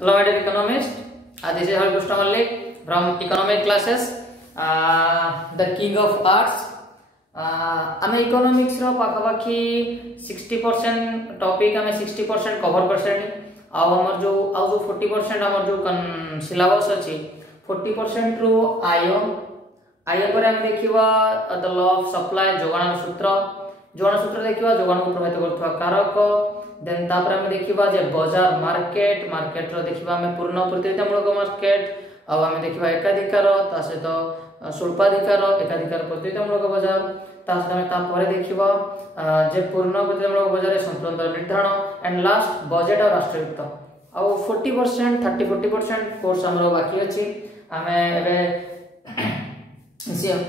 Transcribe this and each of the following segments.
Hello, my dear economist. This is Harikushna Malik from economic classes. The king of arts. आम economics रो पाखापाखी 60% topic आम 60% cover कर सारे आमर जो 40% आमर जो सिलेबस अच्छी 40% रू आय पर आम देखा द लॉ ऑफ सप्लाई जोगान सूत्र देखा जोगान को प्रभावित करथवा कारक देन तापर आम देखा जे बाजार मार्केट रो देखा आम पूर्ण प्रतियोगितामूलक मार्केट आम देखा एकाधिकार ता सहित स्वल्पाधिकार एकाधिकार प्रतियोगितामूलक बाजार ता सहित तापर देखा जे पूर्ण प्रतियोगितामूलक बाजार संतुलन निर्धारण एंड लास्ट बजेट और राष्ट्रयुक्त आ 40% 30-40% कोर्स हमरो बाकी अछि आमे एबे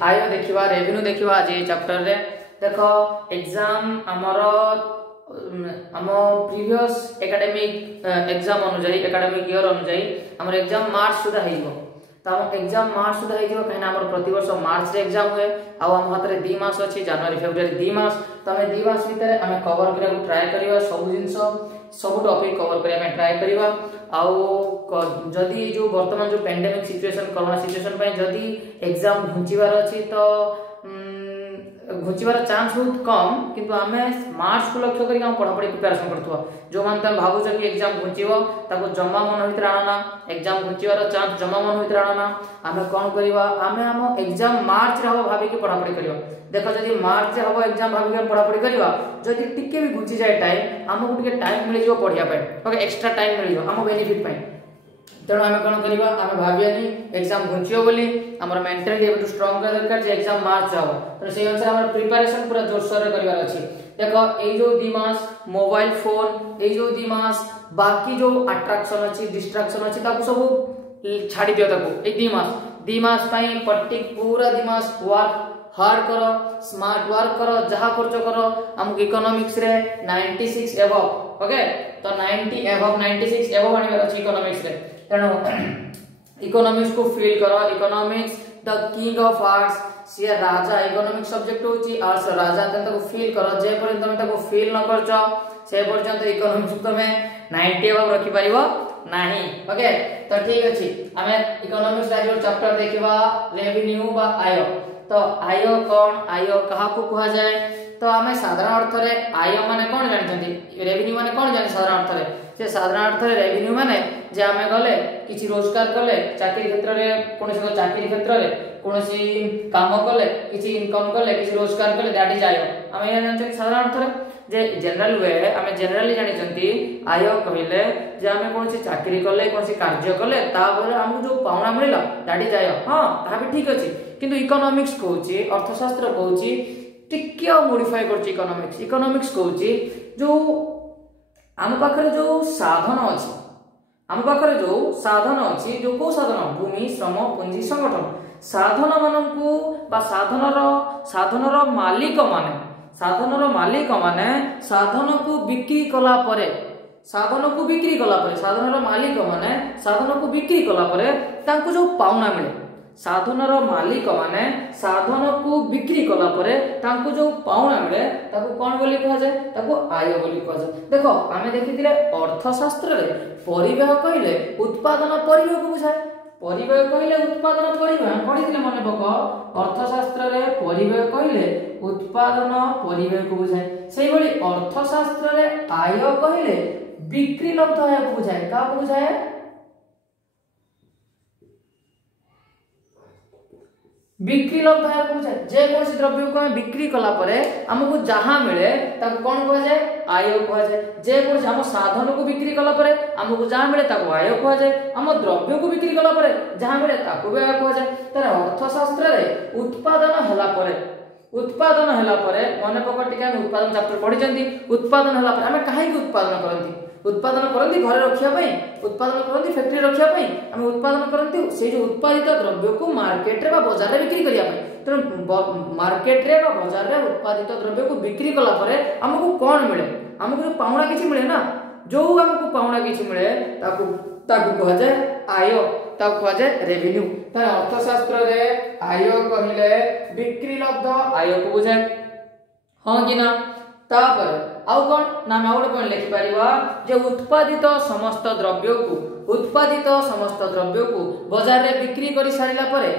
आय देखिबा रेवेन्यू देखिबा आज ए चैप्टर रे देखो एग्जाम हमरो हम प्रीवियस एकेडमिक एग्जाम अनुसार एकेडमिक ईयर अनुसार हमर एग्जाम मार्च सुधा हेइबो त हम एग्जाम मार्च सुधा हेइबो कहना हमर प्रति वर्ष मार्च रे एग्जाम हुए आ हम हातरे 2 मास अछि जनवरी फेब्रुआरी 2 मास त हम 2 मास भीतर हम कवर करिया को ट्राई करिवा सब जिंस सब टॉपिक कवर करिया में ट्राई करिवा आ जदी जो वर्तमान जो पेंडेमिक सिचुएशन कोरोना सिचुएशन पय जदी एग्जाम घुंचीबार अछि तो घुंचीबार चांस बहुत कम किंतु आमे मार्च को लक्ष्य करी हम पढ़ापढ़ी प्रिपरेशन करथुवा जो मान तम भाबु छ कि एग्जाम घुंचीबो ताको जम्मा मन भीतर आना एग्जाम घुंचीबार चांस जम्मा मन भीतर आना आमे कोन करिवा आमे हम एग्जाम मार्च रे हो भाबी कि पढ़ापढ़ी करिवा देखो जदी मार्च रे हो एग्जाम भाबी कि पढ़ापढ़ी करिवा जदी टिके भी घुंची जाय टाइम हमको टिके टाइम मिल जिवो पढ़िया पे ओके एक्स्ट्रा टाइम मिल जिवो हम बेनिफिट पाई तेणु आम कौन करवा आम भावियानी एग्जाम घुंचियो बोली हमर मेंटली एबटू स्ट्रांग कर दरकार जे एग्जाम मार्च आव तो सेही अनुसार हमर प्रिपरेशन पूरा जोरसोर करबार अछि देखो ए जो 2 मास मोबाइल फोन ए जो 2 मास बाकी जो अट्रैक्शन अछि डिस्ट्रैक्शन अछि ताको सब छाडी दियो ताको ए 2 मास पई पट्टी पूरा 2 मास वर्क हार्ड करो स्मार्ट वर्क करो जहा खर्च करो हमको इकोनॉमिक्स रे 96 एबव ओके तो 90 एबव 96 एबव आनिबार अछि इकोनॉमिक्स रे तेणु इकोनॉमिक्स को फील करो economics the king of arts सी राजा इकोनॉमिक्स सब्जेक्ट होची आर्ट्स राजा तंत को फील करो जे पर्यंत तमे ताको फील न करछो से पर्यंत इकोनॉमिक्स तमे 90 एबव रखि परिबो नाही ओके तो ठीक अछि हमें इकोनॉमिक्स रा जो चैप्टर देखिबा रेवेन्यू बा आय तो आय कोन आय कहा को कहा जाए तो हमें साधारण अर्थ रे आय माने कोन जानछंती रेवेन्यू माने कोन जानि साधारण अर्थ रे से साधारण अर्थ रे रेवेन्यू माने जे हमें गले किछि रोजगार कले चाकरी क्षेत्र रे कोनसी को चाकरी क्षेत्र रे कोनसी काम कले किछि इनकम कले किछि रोजगार कले दैट इज आय हमें जानछंती साधारण अर्थ रे जे जनरल वे हमें जनरली जानिछंती आय कहिले जे हमें कोनसी चाकरी कले कोनसी कार्य कले ता पर हमहु जो पाउना मिलला दैट इज आय हां ता भी ठीक अछि किंतु इकोनॉमिक्स कहूची अर्थशास्त्र कहूची टिके मॉडिफाई करची इकोनॉमिक्स कहूची जो आम पाखरे जो साधन अछि आम पाखरे जो साधन अछि जो को साधन भूमि श्रम पूंजी संगठन साधन माननकु बा साधनर मालिक माने साधन को बिक्री कला परे साधनर मालिक माने साधन को बिक्री कला परे तांको जो पाउना मिले साधनर मालिक माने साधन को बिक्री कला परे तांको जो पाउना मिले ताको कोन बोली कहा जाय ताको आय बोली कहा जाय देखो आमे देखिथिले अर्थशास्त्र रे परिव्यय कहिले उत्पादन परिव्यय को बुझाय परिव्यय कहिले उत्पादन परिव्यय पढिथिले मने पको अर्थशास्त्र रे परिव्यय कहिले उत्पादन परिव्यय को बुझाय सेही भली अर्थशास्त्र रे आय कहिले बिक्री लब्ध आय को बुझाय का बुझाय बिक्री लब्ध आय को बुझाय जे कोन द्रव्य को बिक्री कला परे हमको जहां मिले ताको कोन कहा जाय आय कहा जाय जे कोन हम साधन को बिक्री कला परे हमको जहां मिले ताको आय कहा जाय हम द्रव्य को बिक्री कला परे जहां मिले ताको भी आय कहा जाय तर अर्थशास्त्र रे उत्पादन हला परे मने पकटिके हम उत्पादन चैप्टर पढि जंती उत्पादन हला परे हम काहे के उत्पादन करती घरे रखिया पई उत्पादन करती फैक्ट्री रखिया पई हम उत्पादन करती से जो उत्पादित द्रव्य को मार्केट रे बा बाजार रे बिक्री करिया पई तो मार्केट रे बा बाजार रे उत्पादित द्रव्य को बिक्री कला परे हमको कोन मिले हमको जो पाउना किछि मिले ना जो हमको पाउना किछि मिले ताको कहा जाय आय ताको कहा जाय रेवेन्यू त अर्थशास्त्र रे आय कहिले बिक्री लब्ध आय को बुझाय हां कि ना तापर आउ कोन ना हम आउट पॉइंट लिखि परिबा जे उत्पादित समस्त द्रव्य को बाजार रे बिक्री करि सारिला परे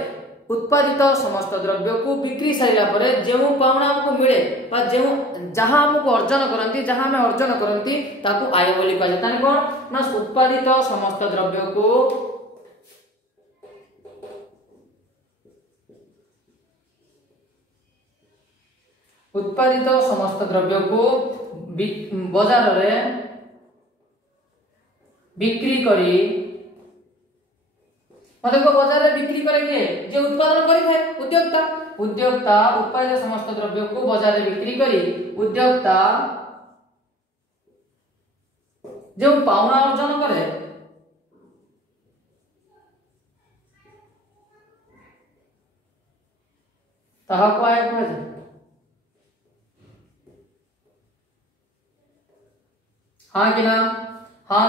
उत्पादित समस्त द्रव्य को बिक्री सारिला परे जेउ पाउना हमको मिले बा जेउ जहां हमको अर्जन करंती जहां में अर्जन करंती ताकू आय बोली कह जाता है कोन ना उत्पादित समस्त द्रव्य को बाजार रे बिक्री करी देखो बाजार रे बिक्री करेंगे जे उत्पादन करी है उद्योक्ता उत्पादित समस्त द्रव्य को बाजार रे बिक्री करी उद्योक्ता जो पाउना अर्जन करे ताहा को आय कह जाय हाँ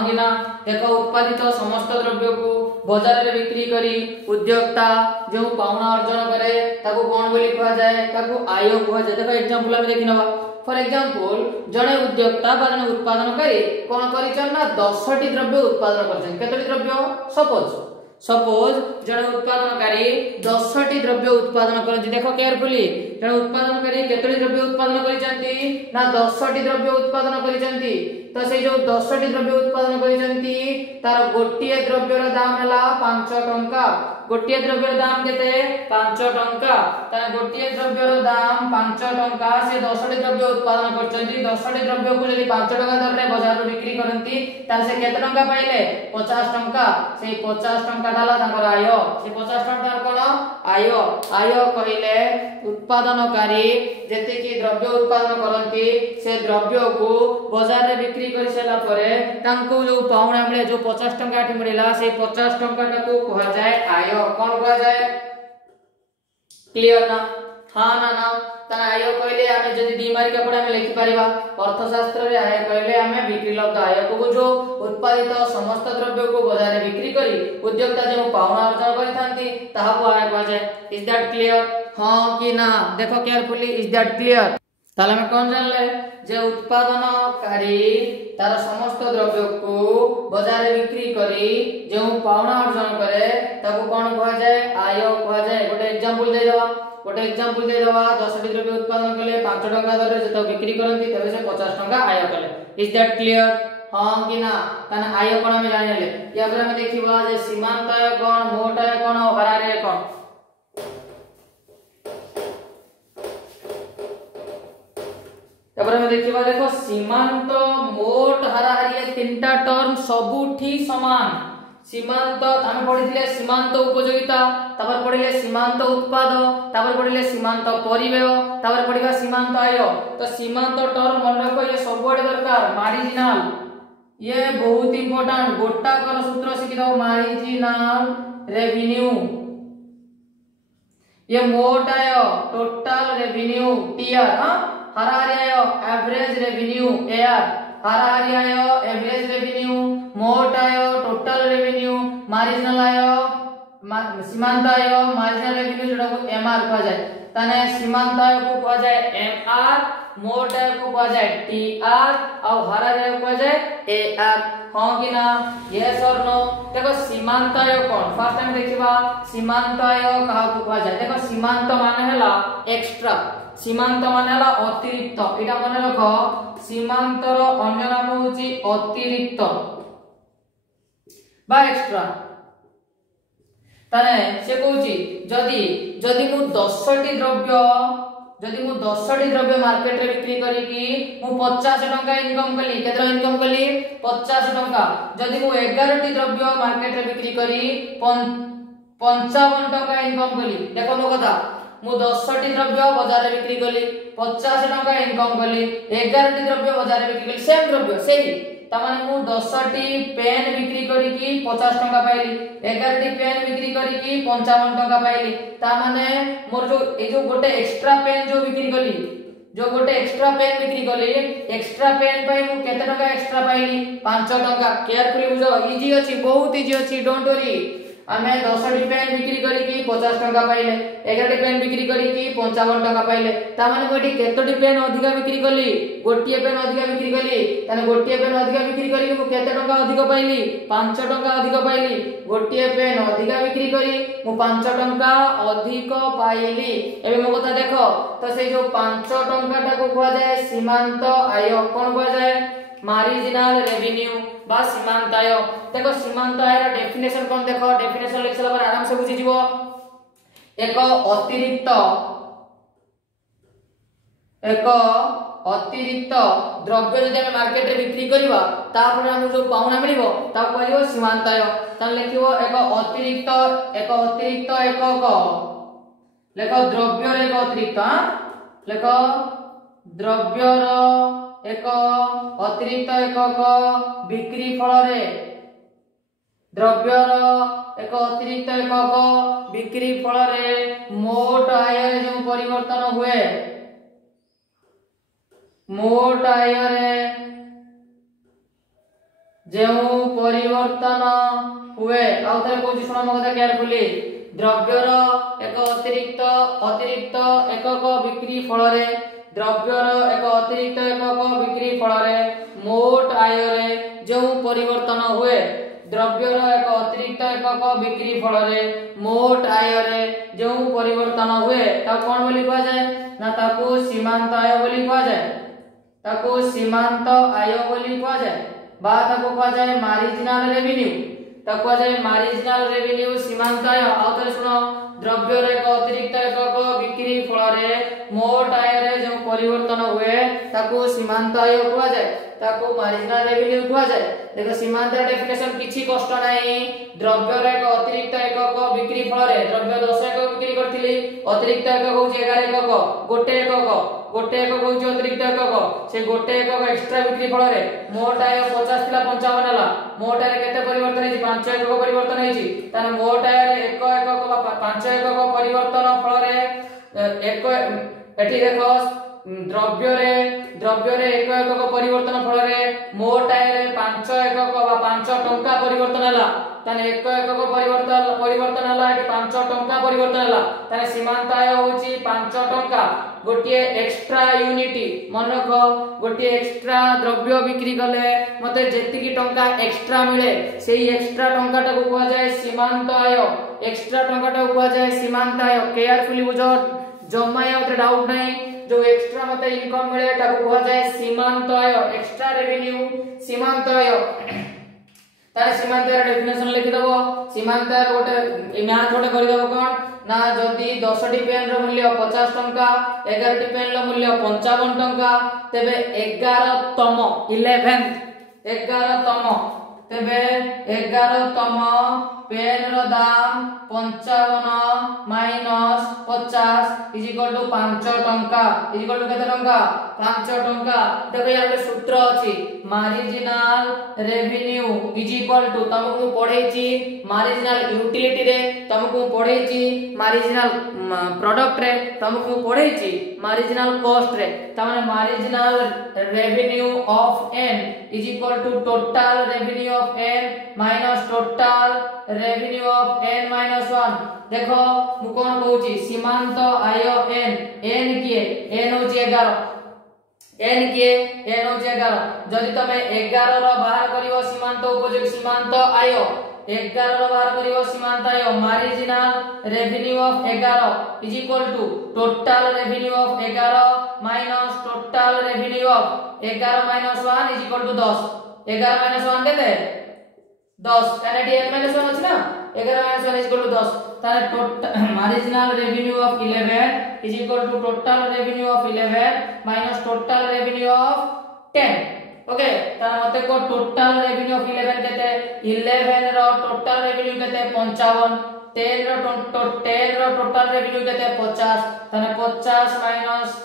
कि ना देखो उत्पादित समस्त द्रव्य को बाजार रे बिक्री करी उद्योक्ता जो पाउना अर्जन करे ताको कोन बोली कहा जाए ताको आय कहा जाए। देखो एग्जांपल हम देखि नबा फॉर एग्जांपल जने उद्योक्ता बा जने उत्पादनकारी कोन करिछन ना 10 टी द्रव्य उत्पादन करछन केतोटी द्रव्य सपोज जने उत्पादनकारी 10 टी द्रव्य उत्पादन करछन देखो केयरफुली जने उत्पादनकारी केतोटी द्रव्य उत्पादन करिसंती ना 10 टी द्रव्य उत्पादन करिसंती तो से जो 10 टी द्रव्य उत्पादन करिसंती तार गोटिए द्रव्यर दाम हला 5 टंका गोटिए द्रव्यर दाम केते 5 टंका तार गोटिए द्रव्यर दाम 5 टंका से 10 टी द्रव्य उत्पादन करचंती 10 टी द्रव्य को यदि 5 टंका दर रे बाजार रे बिक्री करंती तार से केते टंका पाइले 50 टंका से 50 टंका डाला तांकर आय से 50 टंका कोन आय कहिले उत्पादनकारी जेते की द्रव्य उत्पादन करंती से द्रव्य को बाजार रे बिक्री करि सेला परे तांको जो पाउना मिले जो 50 टंका ठी मिलेला से 50 टंका को कहा जाए आय कोन कहा जाए क्लियर ना हां ना तना आय कहले हमें जदी डी मार्क पडा में लिखि परिबा अर्थशास्त्र रे आय कहले हमें बिक्री लब्ध आय को जो उत्पादित समस्त द्रव्य को बाजार रे बिक्री करी उद्योक्ता जो पाउना अर्जन करिथांती ताहा को आय कहा जाए। इज दैट क्लियर हां कि ना देखो केयरफुली इज दैट क्लियर ताले में कोन जानले जे उत्पादनकारी तार समस्त द्रव्य को बाजार रे बिक्री करी जो पाउना अर्जन करे ताको कोन कहा जाए आय कहा जाए। गोटे एग्जांपल दे देबा 10 टी द्रव्य उत्पादन कले 5 टंका दर रे जतो बिक्री करंती तबे से 50 टंका आय कले। इज दैट क्लियर हां कि ना तने आय कोन हम जानिले या फिर हम देखिबा जे सीमांत आय कोन मोट आय कोन और हरार आय कोन तबरे में देखिबा देखो सीमांत मोट हराहारी तीनटा टर्म सबुठी समान सीमांत हम पढिथिले सीमांत उपयोगिता तबर पढिले सीमांत उत्पाद तबर पढिले सीमांत परिव्यय तबर पढिबा सीमांत आय तो सीमांत टर्म मन रखो ये सबुआडे दरकार मार्जिनल ये बहुत इंपोर्टेंट गोटा कर सूत्र सीखि दो मार्जिनल रेवेन्यू ये मोट आय टोटल रेवेन्यू टीआर हां हराहारी आय एवरेज रेवेन्यू एआर हराहारी आय एवरेज रेवेन्यू मोट आय टोटल रेवेन्यू मार्जिनल आय सीमांत आय मार्जिनल रेवेन्यू जोड़ा को एमआर कहा जाए तने सीमांत आय को कहा जाए एमआर मोट आय को कहा जाए टीआर और हराहारी आय को कहा जाए एआर हां कि ना यस और नो। देखो सीमांत आय कोन फर्स्ट टाइम देखिबा सीमांत आय कहा को कहा जाए देखो सीमांत माने हला एक्स्ट्रा सीमांत माने हला अतिरिक्त एटा माने रखो सीमांतर अन्य नाम होची अतिरिक्त बा एक्स्ट्रा तने से कहूची जदी मु 10 टी द्रव्य मार्केट रे बिक्री करी की मु 50 टंका इनकम कली केतरा इनकम कली 50 टंका जदी मु 11 टी द्रव्य मार्केट रे बिक्री करी 55 टंका इनकम कली देखो मो कथा मु 10 टी द्रव्य बाजार रे बिक्री कली 50 टंका इनकम कली 11 टी द्रव्य बाजार रे बिक्री कली सेम द्रव्य सेही तमाने मु 10 टी पेन बिक्री करी की 50 टंका पाइली 11 टी पेन बिक्री करी की 55 टंका पाइली तमाने मोर जो ए जो गोटे एक्स्ट्रा पेन जो बिक्री कली एक्स्ट्रा पेन पाई मु केते टंका एक्स्ट्रा पाइली 5 टंका केयरफुली बुझो इजी अछि बहुत इजी अछि डोंट वरी आमे 10टी पेन बिक्री करिकी 50 टंका पाइले 11टी पेन बिक्री करिकी 55 टंका पाइले ता माने कोठी केतोटी पेन अधिका बिक्री कली गोटिए पेन अधिका बिक्री कली ताने गोटिए पेन अधिका बिक्री करी मु केते टंका अधिक पाइली 5 टंका अधिक पाइली गोटिए पेन अधिका बिक्री करी मु 5 टंका अधिक पाइली एबे मो कथा देखो तो से जो 5 टंका टा को कुआ जाय सीमांत आय कोन कुआ जाय मार्जिनल रेवेन्यू बा सीमांत आय देखो सीमांत आय रा डेफिनेशन कोन देखो डेफिनेशन लिखला पर आराम से बुझी जीवो एक अतिरिक्त द्रव्य जदि हम मार्केट रे बिक्री करबा तापर हम जो पाउना मिलिबो ता कहलिबो सीमांत आय त लिखिबो एक अतिरिक्त एकक लेखो द्रव्य रे एक अतिरिक्त लेखो द्रव्य रो एक अतिरिक्त एकक बिक्री फल रे द्रव्य रो एक अतिरिक्त एकक बिक्री फल रे मोट आय रे जो परिवर्तन हुए मोट आय रे जो परिवर्तन हुए आउ थरे कोची सुना म कथा केयरफुली द्रव्य रो एक अतिरिक्त एकक बिक्री फल रे द्रव्य रो एक अतिरिक्त एकक बिक्री फल रे मोट आय रे जो परिवर्तन हुए द्रव्य रो एक अतिरिक्त एकक बिक्री फल रे मोट आय रे जो परिवर्तन हुए ता कोन बोली कहा जाय ना ताको सीमांत आय बोली कहा जाय ताको सीमांत आय बोली कहा जाय बा ताको कहा जाय मार्जिनल रेवेन्यू ताको कहा जाय मार्जिनल रेवेन्यू सीमांत आय आउ तरे सुनो द्रव्य रे एक अतिरिक्त एकक बिक्री फल रे मोट आय रे जो परिवर्तन हुए ताको सीमांत आय कहा जाय ताको मार्जिनल रेवेन्यू कहा जाय देखो सीमांत डेफिनेशन किछि कष्ट नाही द्रव्य रे एक अतिरिक्त एकक बिक्री फल रे द्रव्य 10 एकक बिक्री करथिली अतिरिक्त एकक होची 11 एकक गोटे एकक होची अतिरिक्त एकक से गोटे एकक एक्स्ट्रा बिक्री फल रे मोट आय 50 थिला 55 हला मोट आय केते परिवर्तन हेची 5 एकक परिवर्तन हेची ताने मोट आय रे 1 एकक 5 एकक परिवर्तन फल रे एक एठी देखो द्रव्य रे 1 एकक परिवर्तन फल रे मोट आय रे 5 एकक बा 5 टंका परिवर्तन हला ताने 1 एकक परिवर्तन हला एठी 5 टंका परिवर्तन हला ताने सीमांत आय होची 5 टंका गोटिए एक्स्ट्रा यूनिटी मनक गोटिए एक्स्ट्रा द्रव्य बिक्री कले मते जेतिकी टंका एक्स्ट्रा मिले सेही एक्स्ट्रा टंका टाको कहआ जाय सीमांत आय एक्स्ट्रा टंका टाको कहआ जाय सीमांत आय केयरफुली बुझो जमाय उते डाउट नाही जो एक्स्ट्रा मते इनकम मिले ताको कहआ जाय सीमांत आय एक्स्ट्रा रेवेन्यू सीमांत आय तारे सीमांत आय डेफिनेशन लिखि दबो सीमांत आय गोटे मैथ गोटे करि दबो कोन ना जदि 10टी पेन रो मूल्य 50 टंका 11टी पेन रो मूल्य 55 टंका तेबे 11तम 11तम तेबे 11तम पेन रो दाम 55 माइनस 50 इज इक्वल टू 5 टंका इज इक्वल टू केते टंका 5 टंका देखो यार सूत्र अछि marginal revenue is equal to तुमको पढैछि मार्जिनल यूटिलिटी रे तुमको पढैछि मार्जिनल प्रोडक्ट रे तुमको पढैछि मार्जिनल कॉस्ट रे तमाने marginal revenue of n is equal to total revenue of n minus total revenue of n minus 1 देखो मु कोन कहूची सीमांत आय n किए n होची 11 n किए n होची 11 जदि तमे 11 रो बाहर करिवो सीमांत उपयोगी सीमांत आय 11 रो बाहर करिवो सीमांत आय marginal revenue of 11 is equal to total revenue of 11 minus total revenue of 11 minus 1 is equal to 10 11 minus 1 केते 10 काने डी n माइनस 1 अछि ना 11 माइनस 1 इज इक्वल टू 10 तारे total marginal revenue of 11 is equal to total revenue of 11 minus total revenue of 10 okay तार मते को total revenue of 11 केते 11 रो total revenue केते 55 10 रो टोटल रेवेन्यू केते 50 ताने 50 minus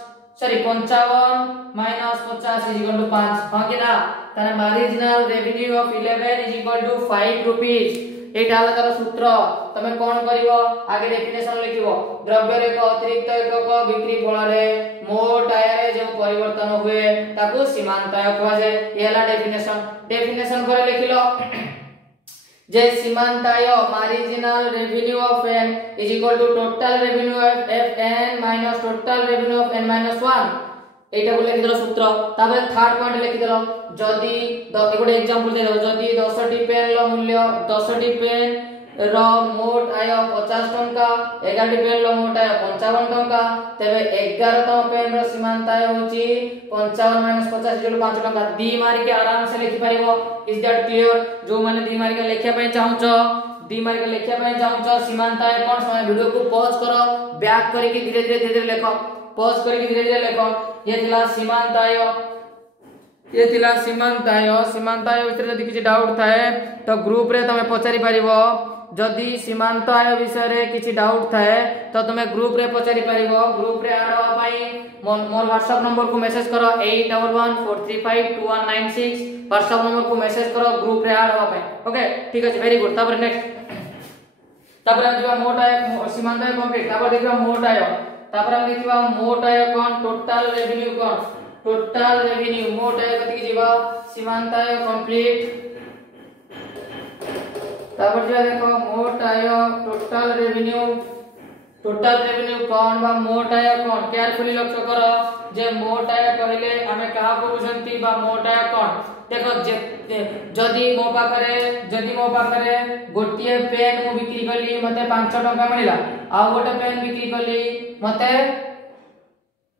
55 minus 50 is equal to 5 हां कि ना ताने marginal revenue of 11 is equal to 5 rupees एटा हला तार सूत्र तमे कोन करिवो आगे डेफिनेशन लिखिवो द्रव्य रे को अतिरिक्त एकक बिक्री फल रे मोट आय रे जो परिवर्तन हुए ताको सीमांत आय कहवा जाय ये हला डेफिनेशन करे लिखिलो जे सीमांत आय marginal revenue of n is equal to total revenue of fn minus total revenue of n minus 1 एटा बोले लिखिदलो सूत्र तापर थर्ड पॉइंट लिखिदलो जदी एगोटे एग्जांपल दे दो जदी 10 टी पेन लो मूल्य 10 टी पेन रो मोट आय 50 टंका 11 टी पेन लो मोट आय 55 टंका तबे 11 तम पेन रो सीमांत आय होची 55 माइनस 50 इक्वल 5 टंका दी मारी के आराम से लिखि परिबो इज दैट क्लियर जो माने दी मारी के लेखिया पय चाहूचो दी मारी के लेखिया पय चाहूचो सीमांत आय कोन समय वीडियो को पॉज करो बैक करी के धीरे धीरे लेखो पॉज करके धीरे धीरे लेखो ये थिला सीमांत आय भितर जदि किछि डाउट थाए तो ग्रुप रे तमे पचारि परिबो जदि सीमांत आय विषय रे किछि डाउट थाए तो तमे ग्रुप रे पचारि परिबो ग्रुप रे ऐड होवा पई मोर व्हाट्सएप नंबर को मैसेज करो 8114352196 व्हाट्सएप नंबर को मैसेज करो ग्रुप रे ऐड होवा पई ओके ठीक अछि वेरी गुड तापर नेक्स्ट तापर हम मोट आय सीमांत आय कंप्लीट तापर देखिबा मोट आय तापर हम देखिबा मोट आय कोन टोटल रेवेन्यू कोन टोटल रेवेन्यू मोट आय कति की जीवा सीमांत आय कंप्लीट तापर जे देखो मोट आय टोटल रेवेन्यू कोन बा मोट आय कोन केयरफुली लक्ष्य करो जे मोट आय कहले हमें कहा को बुझंती बा मोट आय कोन देखो जदी मो पाखरे गोटिए पेन मु बिक्री करली मते 5 टका मिलिला आ गोटे पेन बिक्री करली मते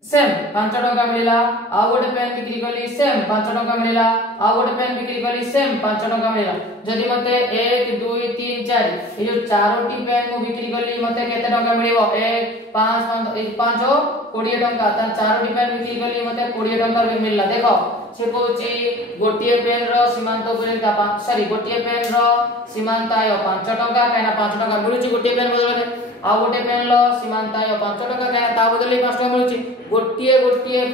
सेम 5 टका मिलिला आ गोटे पेन बिक्री करली सेम 5 टका मिलिला आ गोटे पेन बिक्री करली सेम 5 टका मिलिला जदी मते 1 2 3 4 ए जो चारोटी पेन मु बिक्री करली मते केते टका मिलिबो 1 5 5 20 टका त चारोटी पेन बिक्री करली मते 20 टका मिलला देखो से कहूची गोटिए पेन रो सीमांत उपयोगिता गोटिए पेन रो सीमांत आय 5 टका काना 5 टका मिलुची गोटिए पेन बदले आ गोटे पेन लो सीमांत आय 5 टका काना ता बदले 5 टका मिलुची गोटिए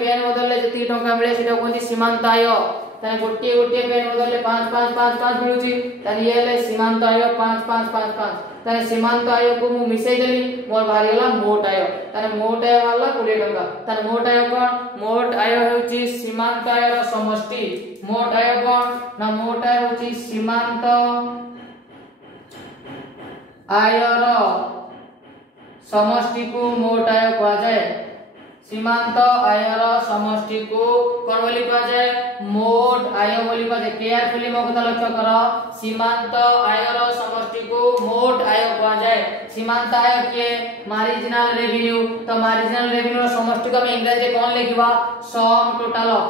पेन बदले जति टका मिले सेटा कोंती सीमांत आय ताने गोटिए पेन बदले 5 5 5 5 मिलुची ताने ये ले सीमांत आय 5 5 5 5 ताने सीमांत आय को मु मिसै देली मोर बाहर गेला मोट आय ताने मोट आय वाला 20 टका ताने मोट आय कोन मोट आय होची सीमांत आय रो समष्टि मोट आय कोन ना मोट आय होची सीमांत आय रो समष्टि को मोट आय कहा जाय सीमांत आय रो समष्टि को कोन बोली कहा जाय मोट आय बोली कहा जाय केयरफुली मो कथा लक्ष्य करो सीमांत आय रो समष्टि को मोट आय कहा जाय सीमांत आय के मार्जिनल रेवेन्यू तो मार्जिनल रेवेन्यू रो समष्टि को हम इंग्लिश में कोन लिखिबा सम टोटल ऑफ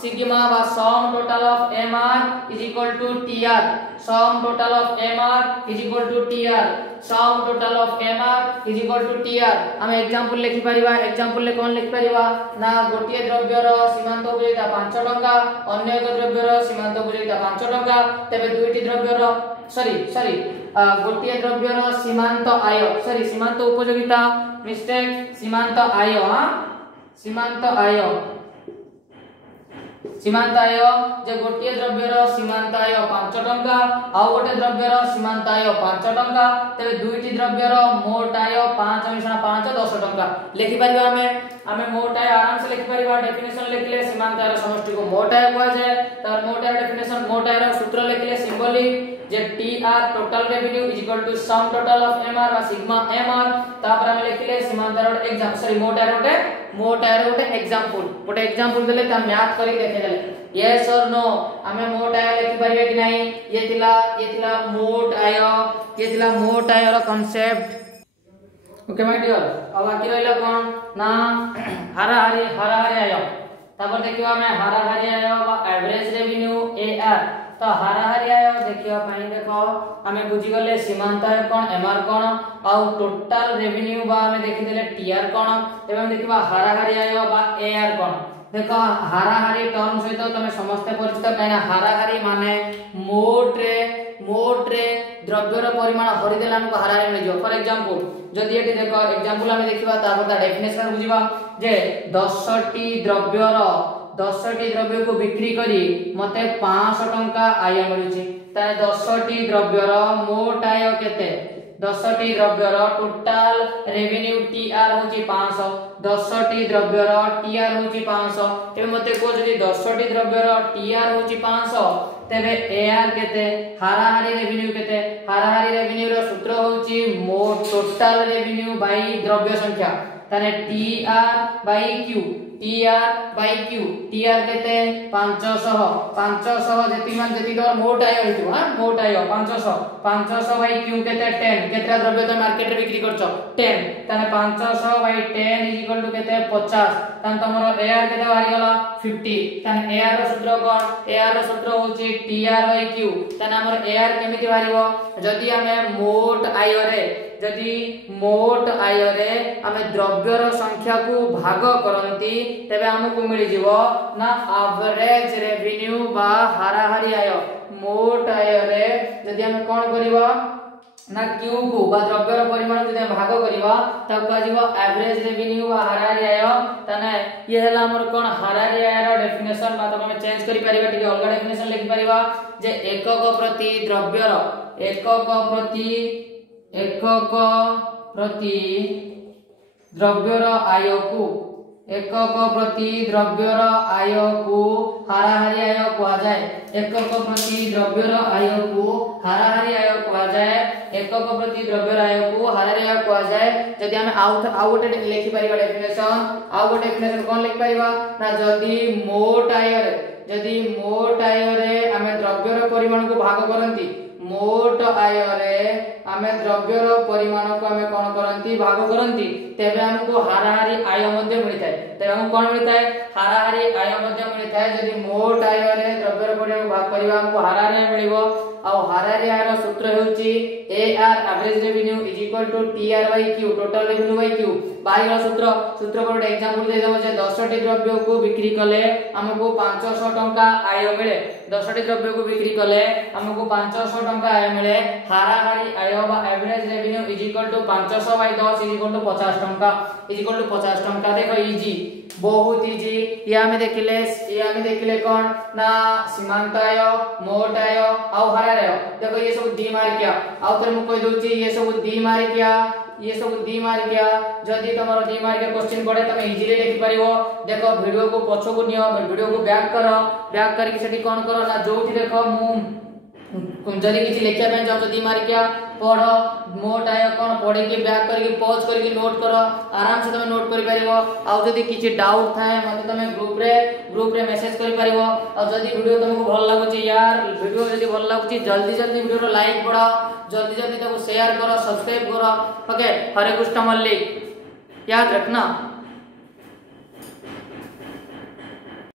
सिग्मा बा sum total of mr is equal to tr sum total of mr is equal to tr sum total of mr is equal to tr हम example लिखि परिबा एग्जांपल ले कोन लिखि परिबा ना गोटिए द्रव्य रो सीमांत उपयोगिता 5 टका अन्य एक द्रव्य रो सीमांत उपयोगिता 5 टका तबे दुईटी द्रव्य रो गोटिए द्रव्य रो सीमांत आय सीमांत उपयोगिता मिस्टेक सीमांत आय सीमांत आय जे गोटिए द्रव्य रो सीमांत आय 5 टका आ गोटे द्रव्य रो सीमांत आय 5 टका तबे दुईटी द्रव्य रो मोट आय 5 मिश्रण 5 10 टका लिखि परिबा हमें मोट आय आराम से लिखि परिबा डेफिनेशन लिखले सीमांत आय रो समष्टि को मोट आय कहा जाय त मोट आय डेफिनेशन मोट आय रो सूत्र लिखले सिंबॉलिक जे TR total revenue is equal to sum total of MR बा सिग्मा MR तापर हम लिखले सीमांत आय रो एग्जांपल मोट आय रो गोटे एग्जांपल देले त मैथ करी देखे देले यस और नो हमें मोट आय लिखि परिबे कि नहीं ये थिला मोट आय रो कांसेप्ट ओके माय डियर अब बाकी रहला कोन ना हाराहारी आय तापर देखियो हमें हाराहारी आय बा एवरेज रेवेन्यू AR तो हाराहारी आय देखियो पई देखो हमें बुझी गले सीमांत आय कोन MR कोन आ टोटल रेवेन्यू बा हमें देखि देले TR कोन एवं देखिबा हाराहारी आय बा AR कोन देखो हाराहारी टर्म सहित तमे समस्त परिचित काना हाराहारी माने मोट रे द्रव्यर परिमाण हरि देला हमको हाराहारी मिल जो फॉर एग्जांपल जदी एटी देखो एग्जांपल हम देखिबा तापर ता डेफिनेशन बुझिबा जे 10 टी द्रव्य को बिक्री करी मते 500 टंका आय मिलुची त 10 टी द्रव्यर मोट आय केते 10टी द्रव्यर टोटाल रेवेन्यू टीआर होची 500 10टी द्रव्यर टीआर होची 500 एबे मते को जदी 10टी द्रव्यर टीआर होची 500 तबे एआर केते हाराहारी रेवेन्यू केते हाराहारी रेवेन्यू रो सूत्र होची मोट टोटाल रेवेन्यू बाई द्रव्य संख्या ताने TR by Q TR by Q TR केते 500 जति तोर मोट आय होइतो हां मोट आय 500 बाई क्यू केते 10 केतरा द्रव्य तो मार्केट रे बिक्री करछो 10 ताने 500 बाई 10 केते 50 ताने तमरो एआर केते बारी गला 50 ताने एआर रो सूत्र कोन एआर रो सूत्र होची टीआर बाई क्यू ताने हमर एआर केमिति बारिबो जदी हमें मोट आय रे जदी मोट आय रे हमें द्रव्यर संख्या को भाग करंती तबे हमकु मिली जीवो ना एवरेज रेवेन्यू बा हाराहारी आय मोट आय रे जदी हम कोन करिवो ना क्यू को बा द्रव्यर परिमाण जदी हम भाग करिवो तब का जीवो एवरेज रेवेन्यू बा हाराहारी आय तने ये हला हमर कोन हाराहारी आय रो डेफिनेशन बा तब हम चेंज करि परिबा ठीक अलगा डेफिनेशन लिखि परिबा जे एकक प्रति द्रव्यर एकक प्रति द्रव्यर आय को एकक प्रति द्रव्यर आय को हाराहारी आय कहा जाए एकक प्रति द्रव्यर आय को हाराहारी आय कहा जाए एकक प्रति द्रव्यर आय को हाराहारी आय कहा जाए जदी हम आउ गोटे लिखि परिबा डेफिनेशन कोन लिखि परिबा ना जदी मोट आय रे हमें द्रव्यर परिमाण को भाग करंती मोट आय रे आमे द्रव्यर परिमाण को आमे कोन करंती भाग करंती तेबे हमको हाराहारी आय मध्ये मिलताय तेबे हमको कोन मिलताय हाराहारी आय मध्ये मिलताय जदी मोट आय रे द्रव्यर परिमाण को भाग करिवा हमको हाराहारी आय मिलिबो आ हाराहारी आय रो सूत्र हेउची AR average revenue is equal to TR by Q total revenue by Q बाही रो सूत्र पर एक एग्जांपल दे देबो जे 10टी द्रव्य को बिक्री कले हमको 500 टंका आय मिले 10टी द्रव्य को बिक्री कले हमको 500 टंका आय मिले हाराहारी आय बा average revenue is equal to 500 by 10 is equal to 50 टंका इज इक्वल टू 50 टंका देखो इजी बहुत इजी या में देखिले कोन ना सीमांत आय मोट आय आ हाराहारी आय देखो ये सब दी मार किया आ तर मु कह दोची ये सब दी मार किया जदी तमरो दी मार के क्वेश्चन पड़े तमे इजीली लिखि परिवो देखो वीडियो को पछो को नियो वीडियो को बैक करके सेठी कोन करो ना जोठी देखो मु जदी किछि लेखिया पे जाउ दी मार किया पढ़ मोट आय कोन पढ़े के बैक करके पॉज करके नोट करो आराम से तमे नोट करि परिवो आ जदी किछि डाउट थाए मते तमे ग्रुप रे मेसेज करि परिवो आ जदी वीडियो तुमको भल लागुची यार वीडियो जदी भल लागुची जल्दी वीडियो रो लाइक बढ़ाओ जल्दी ताको शेयर करो सब्सक्राइब करो ओके हरे कृष्ण मल्लिक याद रखना।